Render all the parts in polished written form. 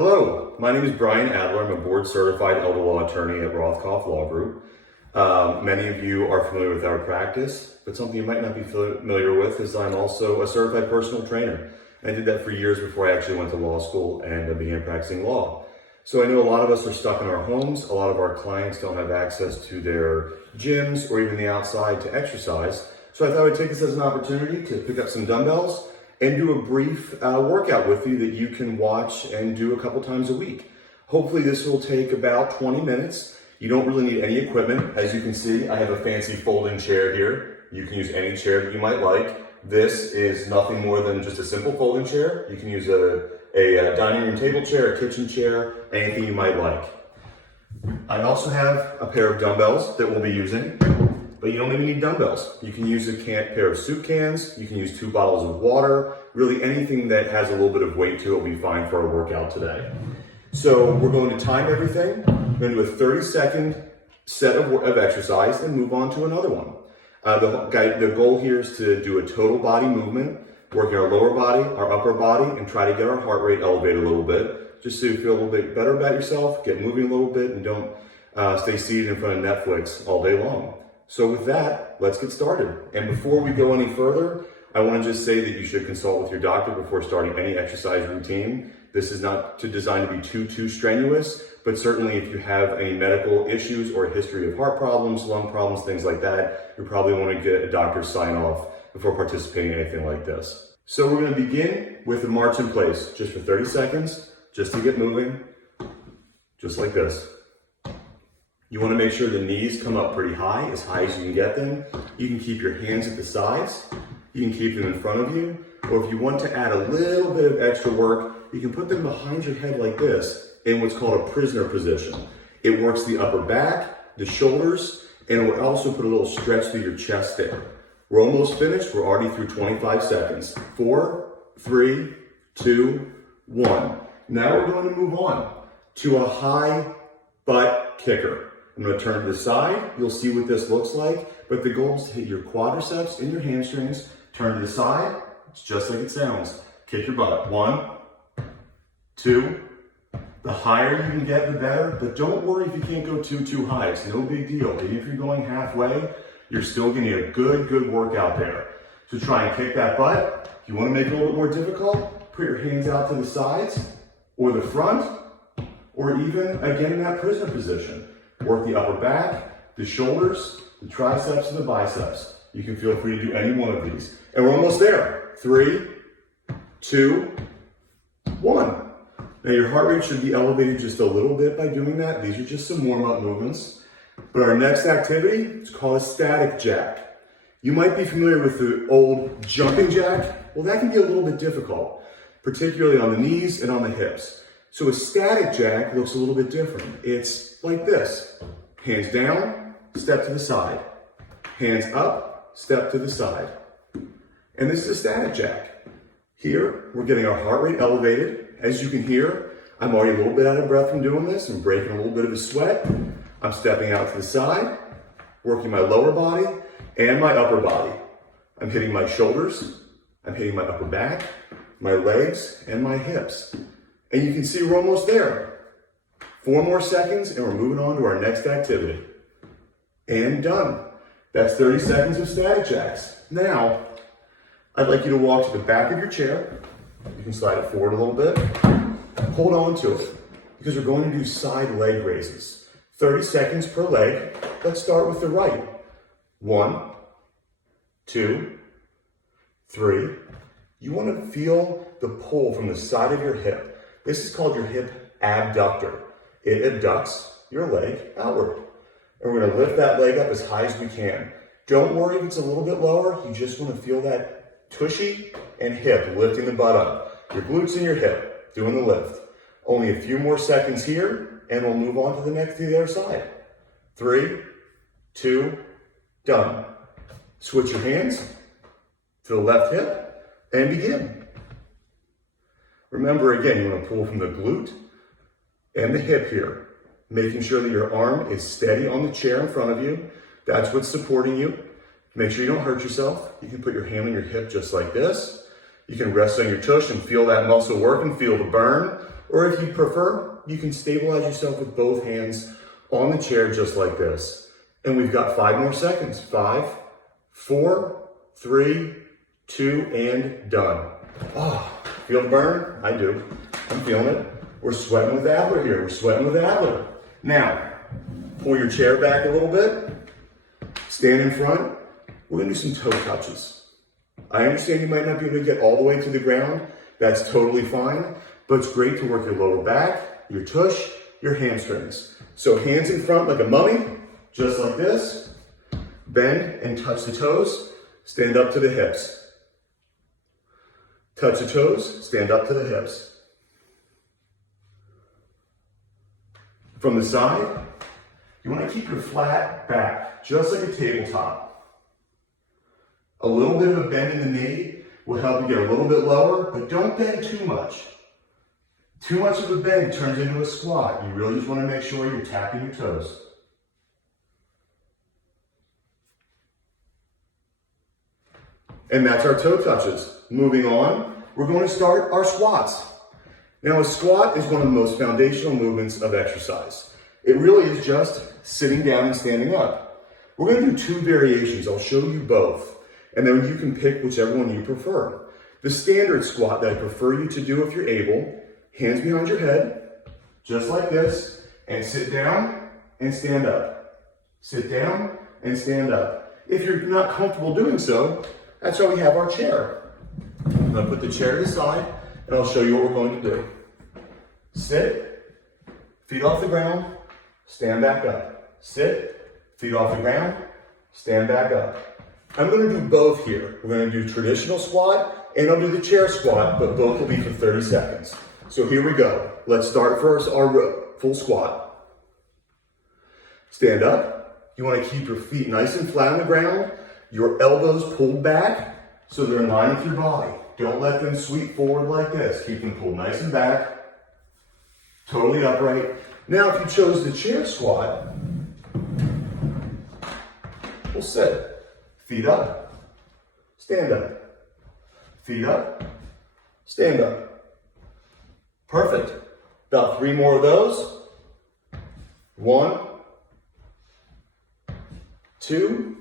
Hello, my name is Bryan Adler. I'm a board-certified elder law attorney at Rothkoff Law Group. Many of you are familiar with our practice, but something you might not be familiar with is I'm also a certified personal trainer. I did that for years before I actually went to law school and began practicing law. So I know a lot of us are stuck in our homes. A lot of our clients don't have access to their gyms or even the outside to exercise. So I thought I'd take this as an opportunity to pick up some dumbbells and do a brief workout with you that you can watch and do a couple times a week. Hopefully this will take about 20 minutes. You don't really need any equipment. As you can see, I have a fancy folding chair here. You can use any chair that you might like. This is nothing more than just a simple folding chair. You can use a dining room table chair, a kitchen chair, anything you might like. I also have a pair of dumbbells that we'll be using. But you don't even need dumbbells. You can use a pair of soup cans. You can use 2 bottles of water. Really anything that has a little bit of weight to it will be fine for our workout today. So we're going to time everything. We're going to do a 30-second set of exercise and move on to another one. The goal here is to do a total body movement, working our lower body, our upper body, and try to get our heart rate elevated a little bit, just so you feel a little bit better about yourself, get moving a little bit, and don't stay seated in front of Netflix all day long. So with that, let's get started. And before we go any further, I want to just say that you should consult with your doctor before starting any exercise routine. This is not designed to be too strenuous, but certainly if you have any medical issues or a history of heart problems, lung problems, things like that, you probably want to get a doctor's sign off before participating in anything like this. So we're going to begin with a march in place, just for 30 seconds, just to get moving, just like this. You want to make sure the knees come up pretty high as you can get them. You can keep your hands at the sides. You can keep them in front of you. Or if you want to add a little bit of extra work, you can put them behind your head like this in what's called a prisoner position. It works the upper back, the shoulders, and it will also put a little stretch through your chest there. We're almost finished. We're already through 25 seconds. 4, 3, 2, 1. Now we're going to move on to a high butt kicker. I'm going to turn to the side. You'll see what this looks like, but the goal is to hit your quadriceps and your hamstrings. Turn to the side. It's just like it sounds. Kick your butt. 1, 2. The higher you can get, the better, but don't worry if you can't go too high. It's no big deal. Even if you're going halfway, you're still getting a good workout there. So try and kick that butt. If you want to make it a little bit more difficult, put your hands out to the sides or the front, or even again in that prisoner position. Work the upper back, the shoulders, the triceps, and the biceps. You can feel free to do any one of these. And we're almost there. 3, 2, 1. Now your heart rate should be elevated just a little bit by doing that. These are just some warm-up movements. But our next activity is called a static jack. You might be familiar with the old jumping jack. Well, that can be a little bit difficult, particularly on the knees and on the hips. So a static jack looks a little bit different. It's like this. Hands down, step to the side. Hands up, step to the side. And this is a static jack. Here, we're getting our heart rate elevated. As you can hear, I'm already a little bit out of breath from doing this. I'm breaking a little bit of a sweat. I'm stepping out to the side, working my lower body and my upper body. I'm hitting my shoulders. I'm hitting my upper back, my legs, and my hips. And you can see we're almost there. 4 more seconds and we're moving on to our next activity. And done. That's 30 seconds of static jacks. Now, I'd like you to walk to the back of your chair. You can slide it forward a little bit. Hold on to it because we're going to do side leg raises. 30 seconds per leg. Let's start with the right. 1, 2, 3. You want to feel the pull from the side of your hip. This is called your hip abductor. It abducts your leg outward. And we're going to lift that leg up as high as we can. Don't worry if it's a little bit lower. You just want to feel that tushy and hip lifting the butt up. Your glutes and your hip doing the lift. Only a few more seconds here and we'll move on to the other side. 3, 2, done. Switch your hands to the left hip and begin. Remember again, you want to pull from the glute and the hip here, making sure that your arm is steady on the chair in front of you. That's what's supporting you. Make sure you don't hurt yourself. You can put your hand on your hip just like this. You can rest on your tush and feel that muscle work and feel the burn. Or if you prefer, you can stabilize yourself with both hands on the chair just like this. And we've got 5 more seconds. 5, 4, 3, 2, and done. Oh, feel the burn? I do. I'm feeling it. We're sweating with Adler here. We're sweating with Adler. Now, pull your chair back a little bit. Stand in front. We're gonna do some toe touches. I understand you might not be able to get all the way to the ground. That's totally fine, but it's great to work your lower back, your tush, your hamstrings. So hands in front like a mummy, just like this. Bend and touch the toes. Stand up to the hips. Touch the toes, stand up to the hips. From the side, you want to keep your flat back, just like a tabletop. A little bit of a bend in the knee will help you get a little bit lower, but don't bend too much. Too much of a bend turns into a squat. You really just want to make sure you're tapping your toes. And that's our toe touches. Moving on, we're going to start our squats. Now, a squat is one of the most foundational movements of exercise. It really is just sitting down and standing up. We're going to do 2 variations. I'll show you both. And then you can pick whichever one you prefer. The standard squat that I prefer you to do if you're able, hands behind your head, just like this, and sit down and stand up. Sit down and stand up. If you're not comfortable doing so, that's why we have our chair. I'm going to put the chair to the side, and I'll show you what we're going to do. Sit, feet off the ground, stand back up. Sit, feet off the ground, stand back up. I'm going to do both here. We're going to do traditional squat, and I'll do the chair squat, but both will be for 30 seconds. So here we go. Let's start first our full squat. Stand up. You want to keep your feet nice and flat on the ground. Your elbows pulled back so they're in line with your body. Don't let them sweep forward like this. Keep them pulled nice and back. Totally upright. Now, if you chose the chair squat, we'll sit. Feet up, stand up. Feet up, stand up. Perfect. About 3 more of those. 1, 2,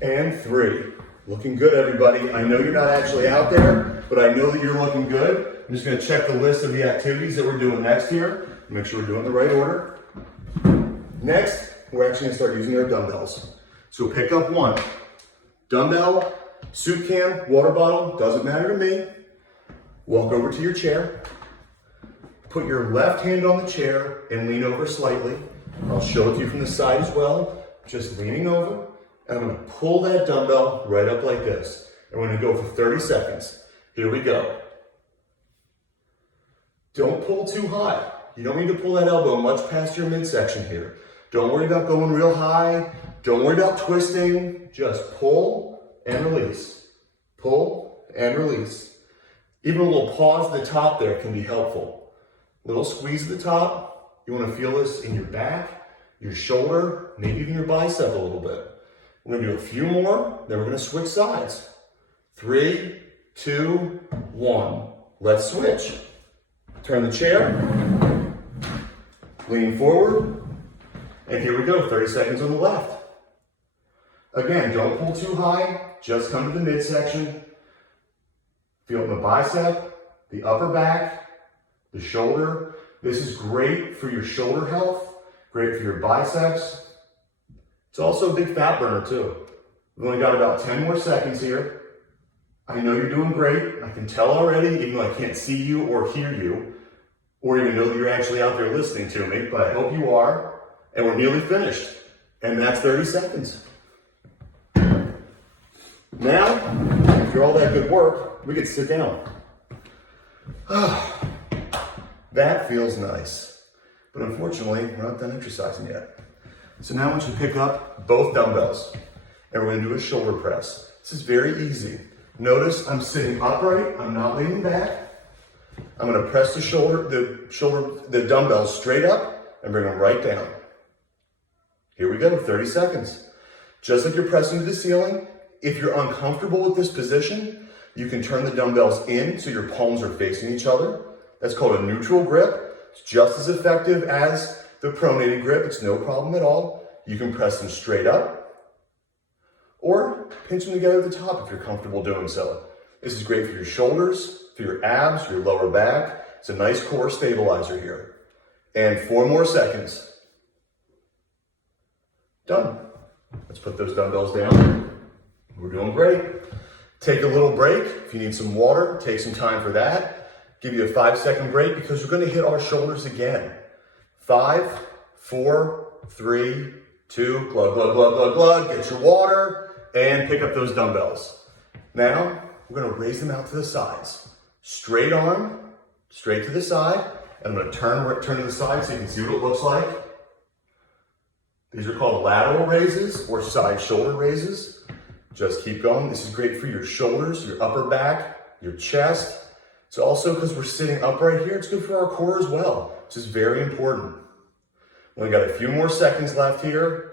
and 3. Looking good, everybody. I know you're not actually out there, but I know that you're looking good. I'm just going to check the list of the activities that we're doing next here. Make sure we're doing the right order. Next, we're actually going to start using our dumbbells. So pick up 1. Dumbbell, soup can, water bottle, doesn't matter to me. Walk over to your chair. Put your left hand on the chair and lean over slightly. I'll show it to you from the side as well. Just leaning over. And I'm going to pull that dumbbell right up like this. And we're going to go for 30 seconds. Here we go. Don't pull too high. You don't need to pull that elbow much past your midsection here. Don't worry about going real high. Don't worry about twisting. Just pull and release. Pull and release. Even a little pause at the top there can be helpful. Little squeeze at the top. You want to feel this in your back, your shoulder, maybe even your bicep a little bit. We're going to do a few more, then we're going to switch sides. 3, 2, 1. Let's switch. Turn the chair. Lean forward. And here we go, 30 seconds on the left. Again, don't pull too high, just come to the midsection. Feel the bicep, the upper back, the shoulder. This is great for your shoulder health, great for your biceps. It's also a big fat burner too. We've only got about 10 more seconds here. I know you're doing great. I can tell already, even though I can't see you or hear you, or even know that you're actually out there listening to me, but I hope you are. And we're nearly finished. And that's 30 seconds. Now, after all that good work, we get to sit down. That feels nice. But unfortunately, we're not done exercising yet. So now I want you to pick up both dumbbells. And we're going to do a shoulder press. This is very easy. Notice I'm sitting upright. I'm not leaning back. I'm going to press the dumbbells straight up and bring them right down. Here we go, 30 seconds. Just like you're pressing to the ceiling, if you're uncomfortable with this position, you can turn the dumbbells in so your palms are facing each other. That's called a neutral grip. It's just as effective as the pronated grip. It's no problem at all. You can press them straight up or pinch them together at the top if you're comfortable doing so. This is great for your shoulders, for your abs, for your lower back. It's a nice core stabilizer here. And 4 more seconds. Done. Let's put those dumbbells down. We're doing great. Take a little break. If you need some water, take some time for that. Give you a 5-second break because we're going to hit our shoulders again. 5, 4, 3, 2, glug, glug, glug, glug, glug. Get your water and pick up those dumbbells. Now, we're going to raise them out to the sides. Straight arm, straight to the side. And I'm going to turn to the side so you can see what it looks like. These are called lateral raises or side shoulder raises. Just keep going. This is great for your shoulders, your upper back, your chest. It's also because we're sitting upright here, it's good for our core as well, which is very important. We only got a few more seconds left here.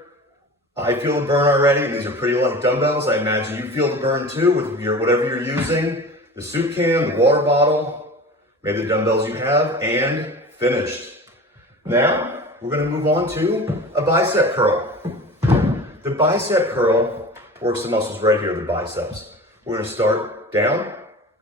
I feel the burn already, and these are pretty light dumbbells. I imagine you feel the burn too with your whatever you're using, the soup can, the water bottle, maybe the dumbbells you have, and finished. Now, we're gonna move on to a bicep curl. The bicep curl works the muscles right here, the biceps. We're gonna start down,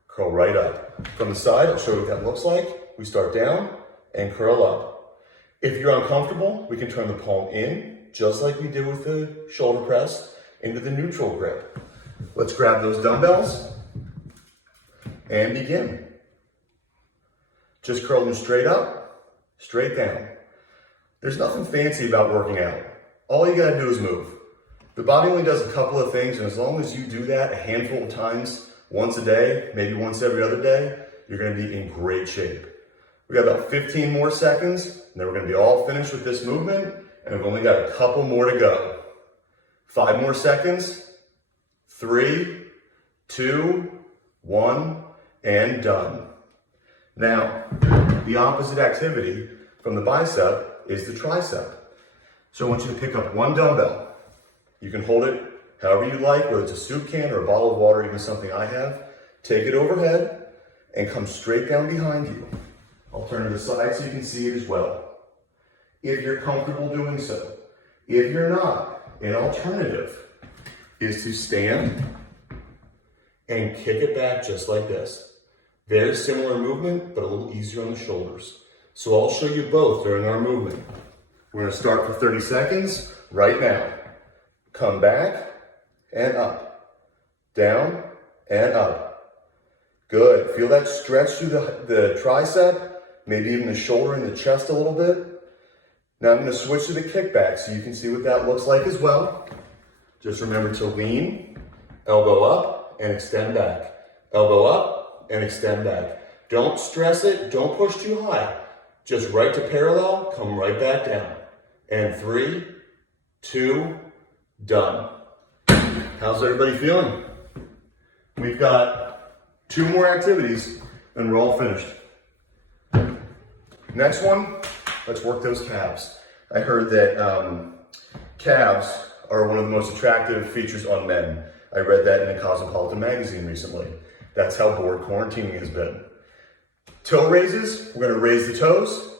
curl right up. From the side, I'll show you what that looks like. We start down and curl up. If you're uncomfortable, we can turn the palm in, just like we did with the shoulder press, into the neutral grip. Let's grab those dumbbells and begin. Just curl them straight up, straight down. There's nothing fancy about working out. All you gotta do is move. The body only does a couple of things, and as long as you do that a handful of times, once a day, maybe once every other day, you're gonna be in great shape. We got about 15 more seconds, and then we're gonna be all finished with this movement, and we've only got a couple more to go. 5 more seconds, 3, 2, 1, and done. Now, the opposite activity from the bicep is the tricep. So I want you to pick up one dumbbell. You can hold it however you like, whether it's a soup can or a bottle of water, even something I have. Take it overhead and come straight down behind you. I'll turn to the side so you can see it as well. If you're comfortable doing so. If you're not, an alternative is to stand and kick it back just like this. Very similar movement, but a little easier on the shoulders. So I'll show you both during our movement. We're gonna start for 30 seconds right now. Come back and up, down and up. Good, feel that stretch through the tricep, maybe even the shoulder and the chest a little bit. Now I'm gonna switch to the kickback so you can see what that looks like as well. Just remember to lean, elbow up and extend back. Elbow up and extend back. Don't stress it, don't push too high. Just right to parallel, come right back down. And 3, 2, done. How's everybody feeling? We've got 2 more activities and we're all finished. Next one, let's work those calves. I heard that calves are one of the most attractive features on men. I read that in a Cosmopolitan magazine recently. That's how bored quarantining has been. Toe raises, we're gonna raise the toes,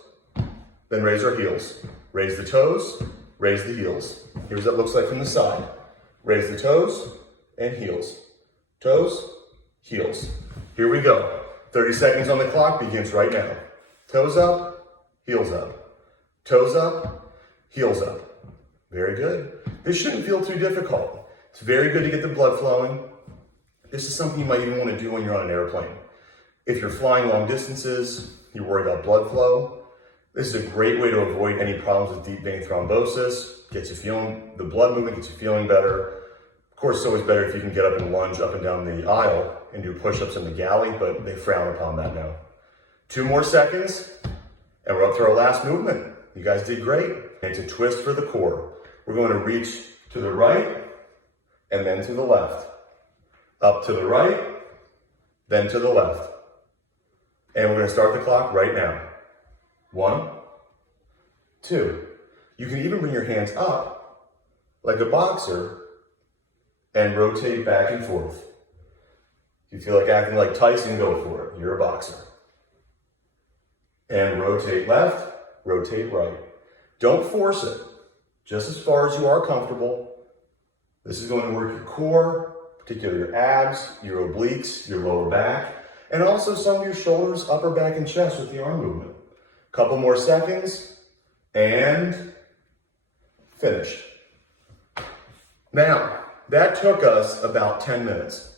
then raise our heels. Raise the toes, raise the heels. Here's what that looks like from the side. Raise the toes and heels. Toes, heels. Here we go. 30 seconds on the clock begins right now. Toes up, heels up. Toes up, heels up. Very good. This shouldn't feel too difficult. It's very good to get the blood flowing. This is something you might even want to do when you're on an airplane. If you're flying long distances, you're worried about blood flow, this is a great way to avoid any problems with deep vein thrombosis. Gets you feeling, the blood movement gets you feeling better. Of course, it's always better if you can get up and lunge up and down the aisle and do push-ups in the galley, but they frown upon that now. 2 more seconds, and we're up to our last movement. You guys did great. It's a twist for the core. We're going to reach to the right, and then to the left. Up to the right, then to the left. And we're gonna start the clock right now. 1, 2. You can even bring your hands up like a boxer and rotate back and forth. If you feel like acting like Tyson, go for it. You're a boxer. and rotate left, rotate right. Don't force it, just as far as you are comfortable. This is going to work your core, particularly your abs, your obliques, your lower back, and also some of your shoulders, upper back, and chest with the arm movement. Couple more seconds, and finished. Now, that took us about 10 minutes.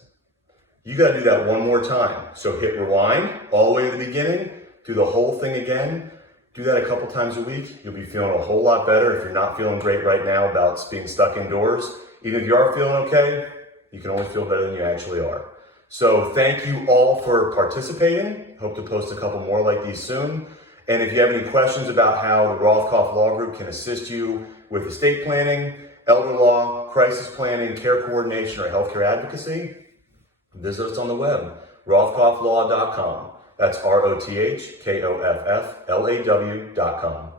You gotta do that one more time. So hit rewind all the way to the beginning, do the whole thing again. Do that a couple times a week. You'll be feeling a whole lot better. If you're not feeling great right now about being stuck indoors, even if you are feeling okay, you can always feel better than you actually are. So thank you all for participating. Hope to post a couple more like these soon. And if you have any questions about how the Rothkoff Law Group can assist you with estate planning, elder law, crisis planning, care coordination, or healthcare advocacy, visit us on the web, rothkofflaw.com. That's ROTHKOFFLAW.com.